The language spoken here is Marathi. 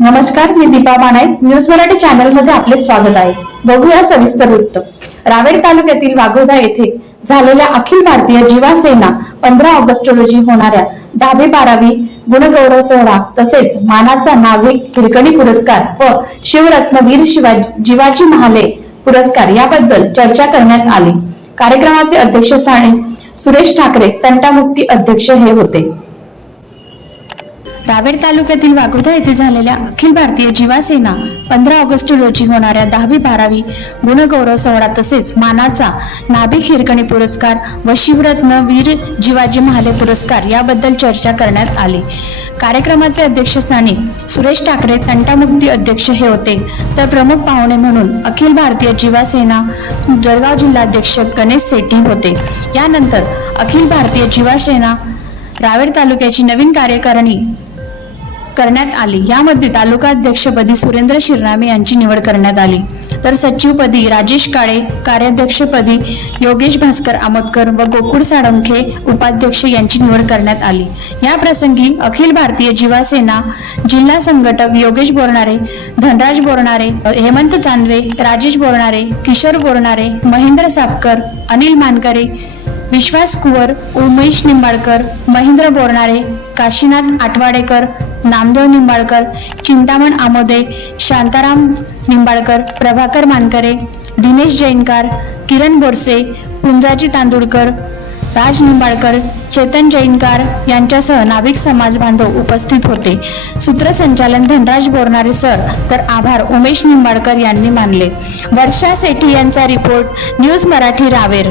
नमस्कार मी दीपा बाणाय न्यूज मराठी चॅनलमध्ये आपले स्वागत आहे. बघूया सविस्तर वृत्त. रावेर तालुक्यातील वाघोदा येथे झालेल्या अखिल भारतीय जीवा सेना पंधरा ऑगस्ट रोजी होणाऱ्या दहावी बारावी गुणगौरव सोहळा तसेच मानाचा नागरिक हिरकणी पुरस्कार व शिवरत्न वीर शिवा जीवाजी महाले पुरस्कार याबद्दल चर्चा करण्यात आली. कार्यक्रमाचे अध्यक्षस्थानी सुरेश ठाकरे तंटामुक्ती अध्यक्ष हे होते. रावेर तालुक्यातील वाघोदा येथे झालेल्या अखिल भारतीय जीवासेना पंधरा ऑगस्ट रोजी होणाऱ्या दहावी बारावी गुणगौरव सोहळा तसेच मानाचा नाभिक हिरकणी पुरस्कार व शिवरत्न वीर जीवाजी महाले पुरस्कार याबद्दल चर्चा करण्यात आली. कार्यक्रमाचे अध्यक्षस्थानी सुरेश ठाकरे तंटामुक्ती अध्यक्ष हे होते. तर प्रमुख पाहुणे म्हणून अखिल भारतीय जीवासेना जळगाव जिल्हाध्यक्ष गणेश सेठी होते. यानंतर अखिल भारतीय जीवासेना रावेर तालुक्याची नवीन कार्यकारिणी करण्यात आली. यामध्ये तालुकाध्यक्षपदी सुरेंद्र शिरनामे यांची निवड करण्यात आली. तर सचिवपदी राजेश काळे कार्याध्यक्षपदी योगेश भास्कर आमोदकर व गोकुळ साळुंखे उपाध्यक्ष यांची निवड करण्यात आली. या प्रसंगी अखिल भारतीय जीवासेना जिल्हा संघटक योगेश बोरणारे धनराज बोरणारे हेमंत चांदवे राजेश बोरणारे किशोर बोरणारे महेंद्र सापकर अनिल मानकरे विश्वास कुवर उमेश निंबाळकर महेंद्र बोरणारे काशीनाथ आठवाडेकर नामदेव निंबाळकर चिंतामण आमोदे शांताराम निंबाळकर प्रभाकर मानकरे दिनेश जैनकार किरण बोरसे पुंजाजी तांदुळकर राज निंबाळकर चेतन जैनकार यांच्यासह नाविक समाज बांधव उपस्थित होते. सूत्रसंचालन धनराज बोरणारे सर तर आभार उमेश निंबाळकर यांनी मानले. वर्षा सेठी यांचा रिपोर्ट न्यूज मराठी रावेर.